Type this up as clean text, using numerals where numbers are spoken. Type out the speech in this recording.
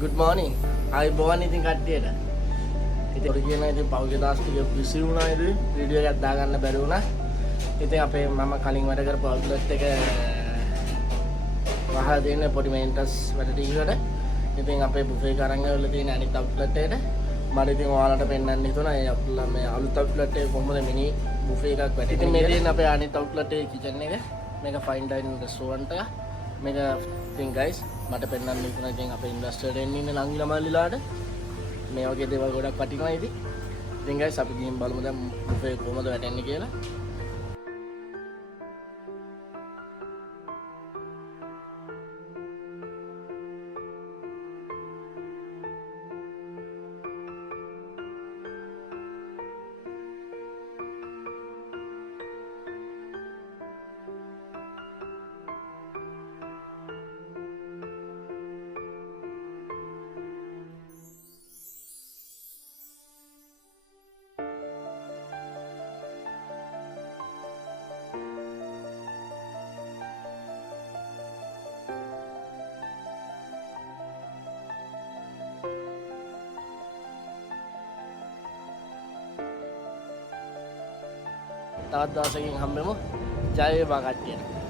good morning. ආයුබෝවන් ඉතින් කට්ටියට. ඉතින් ඔරිජිනල් ඉතින් පෞගේ දාස් ටික බිසි වුණා ඉතින් වීඩියෝ එකක් දාගන්න බැරි වුණා. ඉතින් අපේ මම කලින් වැඩ කරපු අවුට්ලට් එක වහලා දෙන්නේ පොඩි මේන්ටස් වැඩ ටිකකට. ඉතින් අපේ බුෆේ එක අරන් ඇවිල්ලා තියෙන අනිත් අවුට්ලට් එකට මම ඉතින් ඔයාලට පෙන්නන්න හිතුණා මේ අලුත් අවුට්ලට් එක කොහොමද මිනි බුෆේ එකක් වැඩ. ඉතින් මේ තියෙන අපේ අනිත් අවුට්ලට් එකේ කිචන් එක මේක ෆයින් ඩයිනින් රෙස්ටෝරන්ට් එක. මේක ඉතින් ගයිස් මට පෙන්නන්න හිතුණා ඉතින් අපේ ඉන්වෙස්ටර් එන්න ඉන්න නංගිලා මල්ලිලාට මේ වගේ දේවල් ගොඩක් වටිනවා ඉතින් ගයිස් අපි ගිහින් බලමු දැන් බුෆේ කොහොමද වැටෙන්නේ කියලා. තවත් දවසකින් හම්බෙමු. ජය වේවා කට්ටියට.